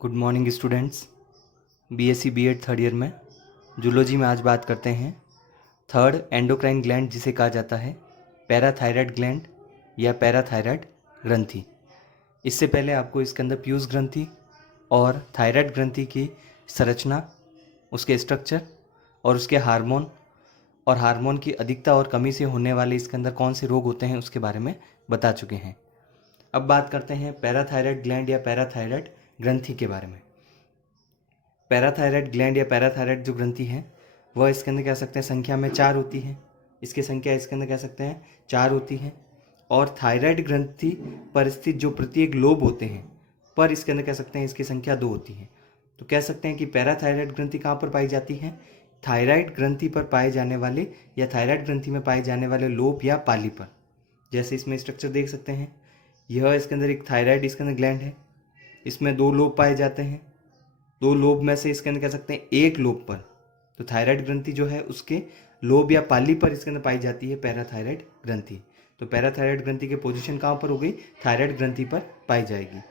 Good morning students. BSc BEd third year में zoology में आज बात करते हैं थर्ड एंडोक्राइन ग्लैंड, जिसे कहा जाता है पैराथायराइड ग्लैंड या पैराथायराइड ग्रंथि। इससे पहले आपको इसके अंदर पीयूष ग्रंथि और थायराइड ग्रंथि की संरचना, उसके स्ट्रक्चर और उसके हार्मोन और हार्मोन की अधिकता और कमी से होने वाले इसके अंदर कौन से रोग होते हैं उसके बारे में बता चुके हैं। अब बात करते हैं पैराथायराइड ग्लैंड या पैराथायराइड ग्रंथि के बारे में। पैराथायराइड ग्लैंड या पैराथायराइड जो ग्रंथि है वह इसके अंदर कह सकते हैं संख्या में 4 होती है। इसकी संख्या इसके अंदर कह सकते हैं 4 होती है। और थायराइड ग्रंथि पर स्थित जो प्रत्येक लोब होते हैं पर इसके अंदर कह सकते हैं इसकी संख्या 2 होती है। तो कह सकते हैं कि पैराथायराइड ग्रंथि कहाँ पर पाई जाती है? थायराइड ग्रंथि पर पाए जाने वाले या थायराइड ग्रंथि में पाए जाने वाले लोब या पाली पर। जैसे इसमें स्ट्रक्चर देख सकते हैं, यह इसके अंदर एक थायराइड इसके अंदर ग्लैंड है। इसमें 2 लोब पाए जाते हैं। 2 लोब में से इसके अंदर कह सकते हैं एक लोब पर, तो थायराइड ग्रंथि जो है उसके लोब या पाली पर इसके अंदर पाई जाती है पैराथायराइड ग्रंथि। तो पैराथायराइड ग्रंथि की पोजीशन कहाँ पर हो गई? थायराइड ग्रंथि पर पाई जाएगी।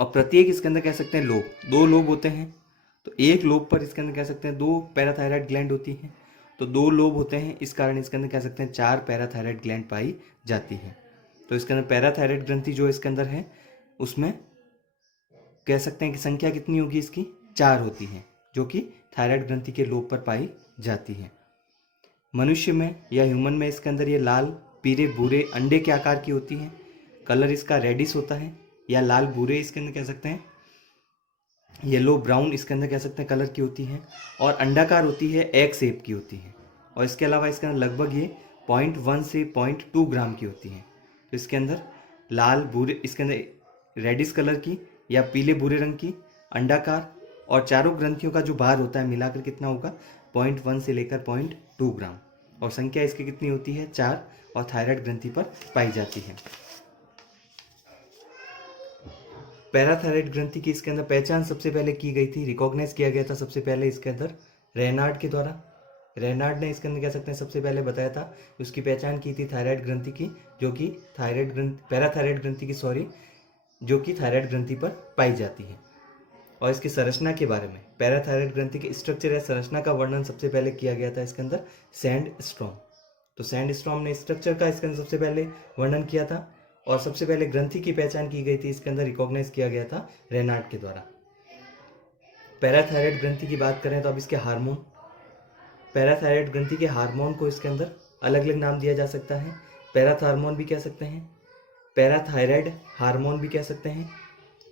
और प्रत्येक इसके अंदर कह सकते हैं लोब, 2 लोब होते हैं। तो एक लोब पर इसके अंदर कह सकते हैं 2 पैराथायराइड ग्लैंड होती हैं। तो 2 लोब होते हैं, इस कारण इसके अंदर कह सकते हैं 4 पैराथायराइड ग्लैंड पाई जाती है। तो इसके अंदर पैराथायराइड ग्रंथि जो इसके अंदर है उसमें कह सकते हैं कि संख्या कितनी होगी इसकी? 4 होती है, जो कि थायराइड ग्रंथि के लोब पर पाई जाती है। मनुष्य में या ह्यूमन में इसके अंदर ये लाल पीले भूरे अंडे के आकार की होती है। कलर इसका रेडिश होता है या लाल भूरे इसके अंदर कह सकते हैं, येलो ब्राउन इसके अंदर कह सकते हैं कलर की होती है। और अंडाकार होती है, एग शेप की होती है। और इसके अलावा इसके अंदर लगभग ये 0.1 से 0.2 ग्राम की होती है। तो इसके अंदर लाल भूरे इसके अंदर रेडिश कलर की या पीले भूरे रंग की, अंडाकार, और चारों ग्रंथियों का जो भार होता है मिलाकर कितना होगा? 0.1 से लेकर 0.2 ग्राम। और संख्या इसकी कितनी होती है? 4, और थायराइड ग्रंथि पर पाई जाती है। पैराथायराइड ग्रंथि की इसके अंदर पहचान सबसे पहले की गई थी, रिकॉग्नाइज किया गया था सबसे पहले इसके अंदर रेनार्ड के द्वारा। रेनार्ड ने इसके अंदर कह सकते हैं सबसे पहले बताया था, उसकी पहचान की थी थायराइड ग्रंथि की, जो कि पैराथायराइड ग्रंथि की जो कि थायराइड ग्रंथि पर पाई जाती है। और इसकी संरचना के बारे में, पैराथायराइड ग्रंथि के स्ट्रक्चर या संरचना का वर्णन सबसे पहले किया गया था इसके अंदर सैंड स्ट्रॉम। तो सैंड स्ट्रॉम ने स्ट्रक्चर का इसके अंदर सबसे पहले वर्णन किया था। और सबसे पहले ग्रंथि की पहचान की गई थी, इसके अंदर रिकॉग्नाइज किया गया था रेनार्ड के द्वारा। पैराथायराइड ग्रंथि की बात करें तो अब इसके हार्मोन, पैराथायराइड ग्रंथि के हार्मोन को इसके अंदर अलग अलग नाम दिया जा सकता है। पैराथार्मोन भी कह सकते हैं, पैराथायराइड हार्मोन भी कह सकते हैं,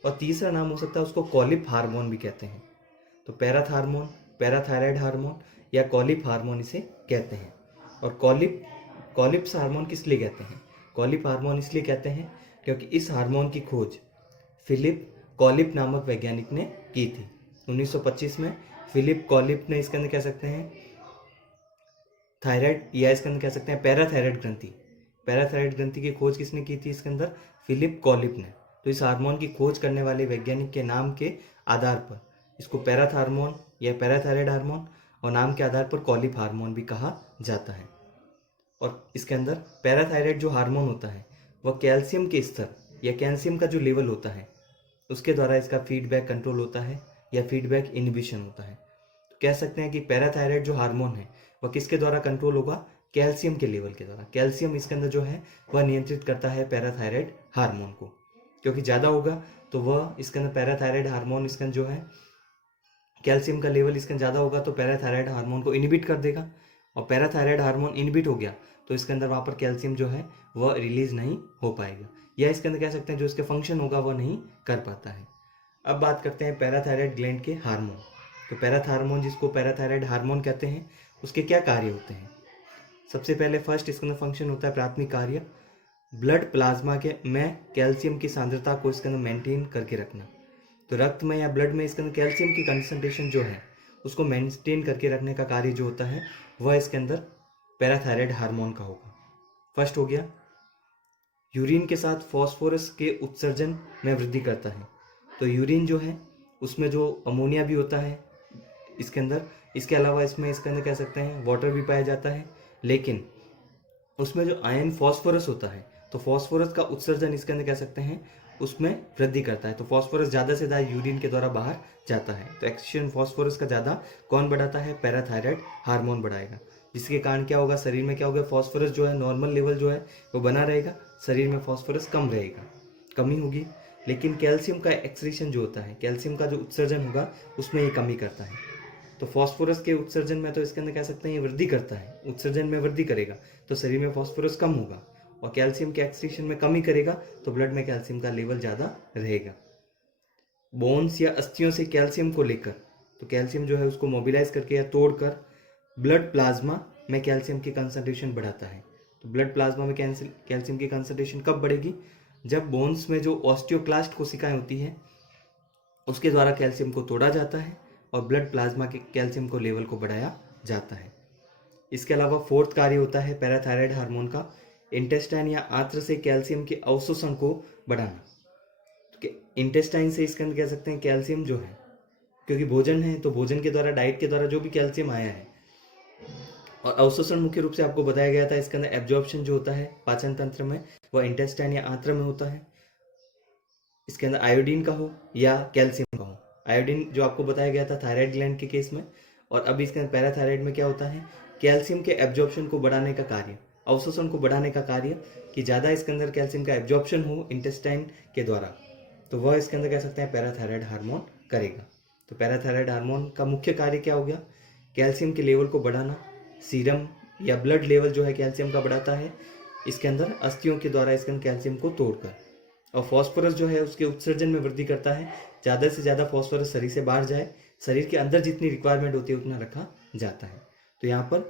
और तीसरा नाम हो सकता है उसको कॉलिप हार्मोन भी कहते हैं। तो पैराथार्मोन, पैराथायराइड हार्मोन या कॉलिप हार्मोन इसे कहते हैं। और कॉलिप्स हार्मोन किस लिए कहते हैं? कॉलिप हार्मोन इसलिए कहते हैं क्योंकि इस हार्मोन की खोज फिलिप कॉलिप नामक वैज्ञानिक ने की थी। 1925 में फिलिप कॉलिप ने इसके अंदर कह सकते हैं थायराइड या इसके अंदर कह सकते हैं पैराथायराइड ग्रंथि की खोज किसने की थी इसके अंदर? फिलिप कॉलिप ने। तो इस हार्मोन की खोज करने वाले वैज्ञानिक के नाम के आधार पर इसको पैराथार्मोन या पैराथायराइड हार्मोन और नाम के आधार पर कॉलिप हार्मोन भी कहा जाता है। और इसके अंदर पैराथायराइड जो हार्मोन होता है वह कैल्शियम के स्तर या कैल्शियम का जो लेवल होता है उसके द्वारा इसका फीडबैक कंट्रोल होता है या फीडबैक इनहिबिशन होता है। तो कह सकते हैं कि पैराथायराइड जो हार्मोन है वह किसके द्वारा कंट्रोल होगा? कैल्शियम के लेवल के द्वारा। कैल्शियम इसके अंदर जो है वह नियंत्रित करता है पैराथायराइड हार्मोन को, क्योंकि ज़्यादा होगा तो वह इसके अंदर पैराथायराइड हार्मोन इसके अंदर जो है कैल्शियम का लेवल इसके अंदर ज़्यादा होगा तो पैराथायराइड हार्मोन को इनहिबिट कर देगा। और पैराथायराइड हार्मोन इनहिबिट हो गया तो इसके अंदर वहाँ पर कैल्शियम जो है वह रिलीज नहीं हो पाएगा, या इसके अंदर कह सकते हैं जो इसके फंक्शन होगा वह नहीं कर पाता है। अब बात करते हैं पैराथायराइड ग्लैंड के हार्मोन। तो पैराथार्मोन, जिसको पैराथायराइड हार्मोन कहते हैं, उसके क्या कार्य होते हैं? सबसे पहले फर्स्ट इसके अंदर फंक्शन होता है प्राथमिक कार्य, ब्लड प्लाज्मा के में कैल्शियम की सांद्रता को इसके अंदर मेंटेन करके रखना। तो रक्त में या ब्लड में इसके अंदर कैल्शियम की कंसंट्रेशन जो है उसको मेंटेन करके रखने का कार्य जो होता है वह इसके अंदर पैराथायराइड हार्मोन का होगा। फर्स्ट हो गया, यूरिन के साथ फॉस्फोरस के उत्सर्जन में वृद्धि करता है। तो यूरिन जो है उसमें जो अमोनिया भी होता है इसके अंदर, इसके अलावा इसमें इसके अंदर कह सकते हैं वाटर भी पाया जाता है, लेकिन उसमें जो आयन फॉस्फोरस होता है तो फॉस्फोरस का उत्सर्जन इसके अंदर कह सकते हैं उसमें वृद्धि करता है। तो फॉस्फोरस ज़्यादा से ज़्यादा यूरिन के द्वारा बाहर जाता है। तो एक्सक्रीशन फॉस्फोरस का ज़्यादा कौन बढ़ाता है? पैराथायराइड हार्मोन बढ़ाएगा, जिसके कारण क्या होगा, शरीर में क्या होगा, फॉस्फोरस जो है नॉर्मल लेवल जो है वो बना रहेगा, शरीर में फॉस्फोरस कम रहेगा, कमी होगी। लेकिन कैल्शियम का एक्सक्रीशन जो होता है, कैल्शियम का जो उत्सर्जन होगा उसमें ये कमी करता है। तो फॉस्फोरस के उत्सर्जन में तो इसके अंदर कह सकते हैं ये वृद्धि करता है, उत्सर्जन में वृद्धि करेगा तो शरीर में फॉस्फोरस कम होगा, और कैल्शियम के एक्सक्रीशन में कमी करेगा तो ब्लड में कैल्शियम का लेवल ज़्यादा रहेगा। बोन्स या अस्थियों से कैल्शियम को लेकर, तो कैल्शियम जो है उसको मोबिलाइज करके या तोड़कर ब्लड प्लाज्मा में कैल्शियम की कंसंट्रेशन बढ़ाता है। तो ब्लड प्लाज्मा में कैल्शियम की कंसंट्रेशन कब बढ़ेगी? जब बोन्स में जो ऑस्टियोक्लास्ट कोशिकाएं होती हैं उसके द्वारा कैल्शियम को तोड़ा जाता है और ब्लड प्लाज्मा के कैल्शियम को लेवल को बढ़ाया जाता है। इसके अलावा फोर्थ कार्य होता है पैराथायराइड हार्मोन का, इंटेस्टाइन या आंत्र से कैल्शियम के अवशोषण को बढ़ाना। इंटेस्टाइन से इसके अंदर कह सकते हैं कैल्शियम जो है, क्योंकि भोजन है तो भोजन के द्वारा, डाइट के द्वारा जो भी कैल्शियम आया है, और अवशोषण मुख्य रूप से आपको बताया गया था इसके अंदर एब्जॉर्प्शन जो होता है पाचन तंत्र में वह इंटेस्टाइन या आंत्र में होता है। इसके अंदर आयोडीन का हो या कैल्शियम का हो। आयोडीन जो आपको बताया गया था थायराइड ग्लैंड के केस में, और अभी इसके अंदर पैराथायराइड में क्या होता है, कैल्शियम के एब्जॉर्प्शन को बढ़ाने का कार्य, अवशोषण को बढ़ाने का कार्य, कि ज़्यादा इसके अंदर कैल्शियम का एब्जॉर्प्शन हो इंटेस्टाइन के द्वारा, तो वह इसके अंदर कह सकते हैं पैराथायराइड हार्मोन करेगा। तो पैराथायराइड हार्मोन का मुख्य कार्य क्या हो गया? कैल्शियम के लेवल को बढ़ाना, सीरम या ब्लड लेवल जो है कैल्शियम का बढ़ाता है इसके अंदर अस्थियों के द्वारा इसके अंदर कैल्शियम को तोड़कर, और फॉस्फोरस जो है उसके उत्सर्जन में वृद्धि करता है, ज़्यादा से ज़्यादा फॉस्फोरस शरीर से बाहर जाए, शरीर के अंदर जितनी रिक्वायरमेंट होती है उतना रखा जाता है। तो यहाँ पर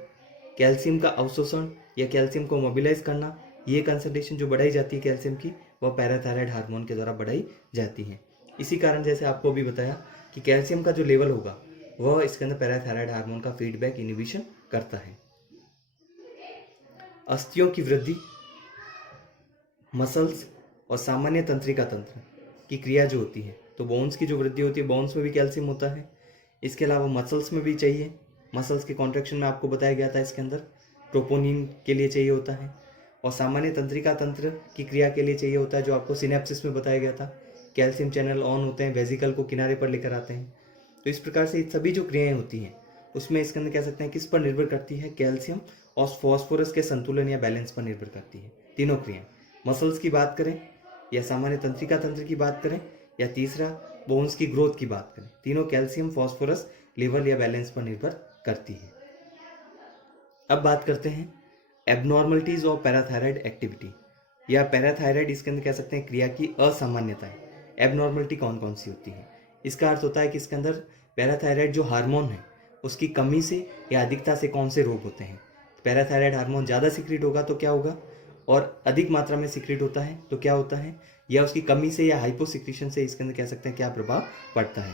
कैल्शियम का अवशोषण या कैल्शियम को मोबिलाइज करना, ये कंसंट्रेशन जो बढ़ाई जाती है कैल्शियम की, वह पैराथायराइड हार्मोन के द्वारा बढ़ाई जाती है। इसी कारण जैसे आपको अभी बताया कि कैल्शियम का जो लेवल होगा वह इसके अंदर पैराथायराइड हार्मोन का फीडबैक इनिबिशन करता है। अस्थियों की वृद्धि, मसल्स और सामान्य तंत्रिका तंत्र की क्रिया जो होती है, तो बोन्स की जो वृद्धि होती है, बोन्स में भी कैल्शियम होता है। इसके अलावा मसल्स में भी चाहिए, मसल्स के कॉन्ट्रैक्शन में आपको बताया गया था इसके अंदर ट्रोपोनिन के लिए चाहिए होता है, और सामान्य तंत्रिका तंत्र की क्रिया के लिए चाहिए होता है जो आपको सिनेप्सिस में बताया गया था, कैल्शियम चैनल ऑन होते हैं, वेजिकल को किनारे पर लेकर आते हैं। तो इस प्रकार से सभी जो क्रियाएं होती हैं उसमें इसके अंदर कह सकते हैं किस पर निर्भर करती है, कैल्शियम और फॉस्फोरस के संतुलन या बैलेंस पर निर्भर करती है। तीनों क्रियाएं, मसल्स की बात करें या सामान्य तंत्रिका तंत्र की बात करें या तीसरा बोन्स की ग्रोथ की बात करें, तीनों कैल्शियम फॉस्फोरस लेवल या बैलेंस पर निर्भर करती है। अब बात करते हैं एबनॉर्मलिटीज ऑफ पैराथायराइड एक्टिविटी, या पैराथायराइड इसके अंदर कह सकते हैं क्रिया की असामान्यताएं। एबनॉर्मलिटी कौन कौन सी होती है? इसका अर्थ होता है कि इसके अंदर पैराथायराइड जो हार्मोन है उसकी कमी से या अधिकता से कौन से रोग होते हैं। पैराथायराइड हार्मोन ज़्यादा सिक्रीट होगा तो क्या होगा, और अधिक मात्रा में सिक्रीट होता है तो क्या होता है, या उसकी कमी से या हाइपोसिक्रीशन से इसके अंदर कह सकते हैं क्या प्रभाव पड़ता है।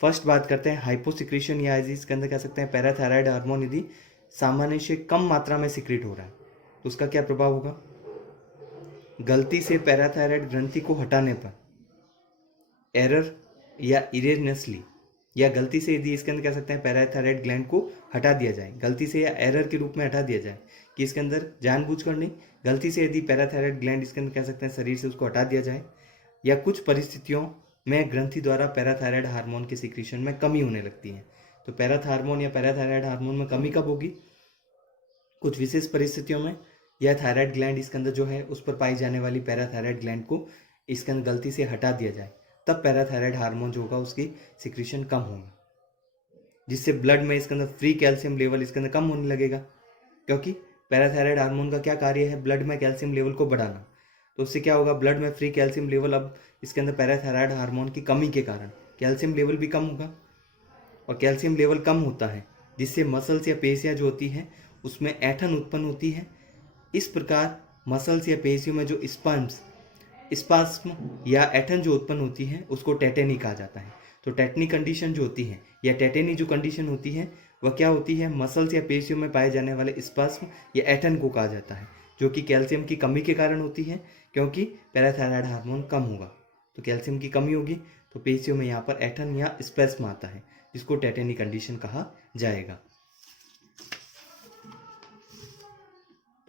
फर्स्ट बात करते हैं हाइपोसिक्रीशन, या इसके अंदर कह सकते हैं पैराथायराइड हार्मोन यदि सामान्य से कम मात्रा में सिक्रीट हो रहा है तो उसका क्या प्रभाव होगा। गलती से पैराथायराइड ग्रंथि को हटाने पर, एरर या इरेनेसली, या गलती से यदि इसके अंदर कह सकते हैं पैराथायराइड ग्लैंड को हटा दिया जाए, गलती से या एरर के रूप में हटा दिया जाए, कि इसके अंदर जानबूझकर नहीं, गलती से यदि पैराथायराइड ग्लैंड इसके अंदर कह सकते हैं शरीर से उसको हटा दिया जाए, या कुछ परिस्थितियों में ग्रंथि द्वारा पैराथायराइड हार्मोन के सिक्रीशन में कमी होने लगती है। तो पैराथार्मोन या पैराथायराइड हार्मोन में कमी कब होगी? कुछ विशेष परिस्थितियों में, या थायराइड ग्लैंड इसके अंदर जो है उस पर पाई जाने वाली पैराथायराइड ग्लैंड को इसके अंदर गलती से हटा दिया जाए, तब पैराथायराइड हार्मोन जो होगा उसकी सिक्रीशन कम होगा, जिससे ब्लड में इसके अंदर फ्री कैल्शियम लेवल इसके अंदर कम होने लगेगा। क्योंकि पैराथायराइड हार्मोन का क्या कार्य है, ब्लड में कैल्शियम लेवल को बढ़ाना। तो उससे क्या होगा, ब्लड में फ्री कैल्शियम लेवल अब इसके अंदर पैराथायराइड हार्मोन की कमी के कारण कैल्शियम लेवल भी कम होगा, और कैल्शियम लेवल कम होता है जिससे मसल्स या पेशियां जो होती हैं उसमें ऐंठन उत्पन्न होती है। इस प्रकार मसल्स या पेशियों में जो स्पास्म या ऐंठन जो उत्पन्न होती है उसको टेटेनी कहा जाता है। तो टेटनी कंडीशन जो होती है या टेटेनी जो कंडीशन होती है वह क्या होती है, मसल्स या पेशियों में पाए जाने वाले स्पास्म या ऐंठन को कहा जाता है, जो कि कैल्शियम की कमी के कारण होती है, क्योंकि पैराथायराइड हार्मोन कम होगा तो कैल्शियम की कमी होगी, तो पेशियों में यहाँ पर ऐंठन या स्पैस्म आता है जिसको टेटेनी कंडीशन कहा जाएगा।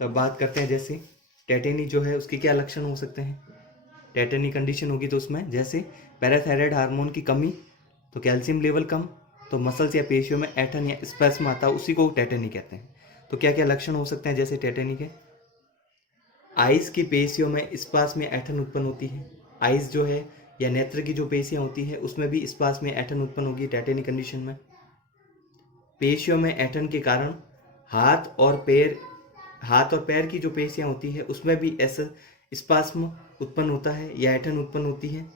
तब बात करते हैं जैसे टेटेनी जो है उसके क्या लक्षण हो सकते हैं। टेटेनिक कंडीशन होगी तो उसमें जैसे पैराथायराइड हार्मोन की कमी तो कैल्शियम लेवल कम, तो मसल्स या पेशियों में ऐठन या स्पैस्म आता है, उसी को टेटेनी कहते हैं। तो क्या क्या लक्षण हो सकते हैं जैसे टेटेनी के? आइज की पेशियों में स्पास्म या ऐठन उत्पन्न होती है। आइज जो है या नेत्र की जो पेशियां होती है उसमें भी स्पास्म या ऐठन उत्पन्न होगी टेटेनी कंडीशन में। पेशियों में ऐठन के कारण हाथ और पैर की जो पेशियां होती है उसमें भी ऐसा स्पास्म उत्पन्न होता है या ऐठन उत्पन्न होती है।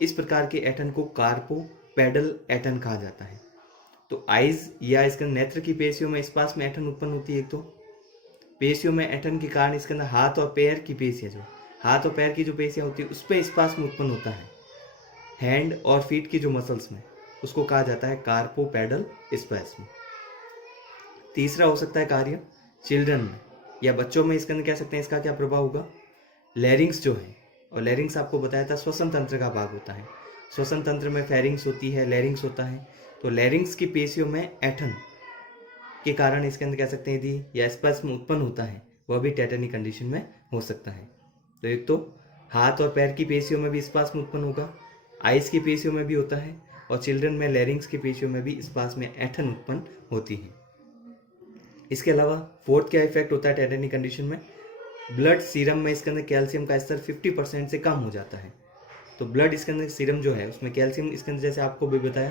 इस प्रकार के ऐठन को कार्पो पेडल ऐठन कहा जाता है। तो आइज या इसके नेत्र की पेशियों में स्पास्म में ऐठन उत्पन्न होती है। तो पेशियों में ऐठन के कारण इसके अंदर हाथ और पैर की जो पेशियां होती है उस पर स्पास्म उत्पन्न होता है। हैंड और फीट की जो मसल्स में उसको कहा जाता है कार्पो पेडल स्पास्म। तीसरा हो सकता है कार्य चिल्ड्रन में या बच्चों में, इसके अंदर कह सकते हैं इसका क्या प्रभाव होगा? लैरिंग्स जो है, और लैरिंग्स आपको बताया था श्वसन तंत्र का भाग होता है। श्वसन तंत्र में फेरिंग्स होती है, लैरिंग्स होता है। तो लैरिंग्स की पेशियों में ऐठन के कारण इसके अंदर कह सकते हैं यदि या स्पैस्म उत्पन्न होता है, वह भी टेटेनी कंडीशन में हो सकता है। तो एक तो हाथ और पैर की पेशियों में भी स्पास्म उत्पन्न होगा, आइज की पेशियों में भी होता है, और चिल्ड्रन में लैरिंग्स की पेशियों में भी स्पास्म या ऐठन उत्पन्न होती है। इसके अलावा फोर्थ क्या इफेक्ट होता है टेटेनी कंडीशन में? ब्लड सीरम में इसके अंदर कैल्शियम का स्तर 50% से कम हो जाता है। तो ब्लड इसके अंदर सीरम जो है उसमें कैल्शियम, इसके अंदर जैसे आपको भी बताया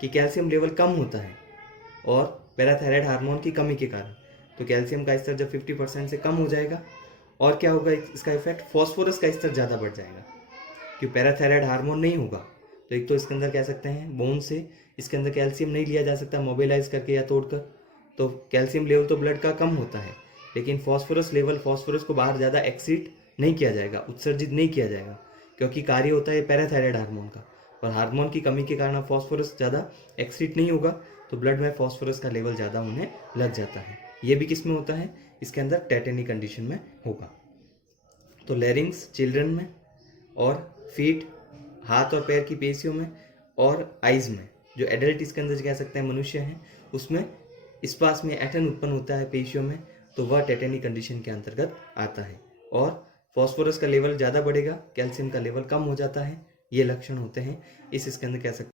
कि कैल्शियम लेवल कम होता है और पैराथायराइड हार्मोन की कमी के कारण। तो कैल्शियम का स्तर जब 50% से कम हो जाएगा, और क्या होगा इसका इफेक्ट? फॉस्फोरस का स्तर ज़्यादा बढ़ जाएगा क्योंकि पैराथायराइड हार्मोन नहीं होगा। तो एक तो इसके अंदर कह सकते हैं बोन से इसके अंदर कैल्शियम नहीं लिया जा सकता मोबिलाइज करके या तोड़कर, तो कैल्शियम लेवल तो ब्लड का कम होता है, लेकिन फॉस्फोरस को बाहर ज़्यादा एक्सीट नहीं किया जाएगा, उत्सर्जित नहीं किया जाएगा, क्योंकि कार्य होता है पैराथायराइड हार्मोन का। और हार्मोन की कमी के कारण फॉस्फोरस ज़्यादा एक्सीट नहीं होगा, तो ब्लड में फॉस्फोरस का लेवल ज़्यादा होने लग जाता है। ये भी किस में होता है? इसके अंदर टेटेनी कंडीशन में होगा। तो लैरिंग्स चिल्ड्रन में, और फीट हाथ और पैर की पेशियों में, और आइज में जो एडल्ट इसके अंदर कह सकते हैं मनुष्य हैं उसमें स्पास्म में ऐठन उत्पन्न होता है पेशियों में, तो वह टेटेनी कंडीशन के अंतर्गत आता है। और फॉस्फोरस का लेवल ज़्यादा बढ़ेगा, कैल्शियम का लेवल कम हो जाता है। ये लक्षण होते हैं इसके अंदर कह सकते हैं।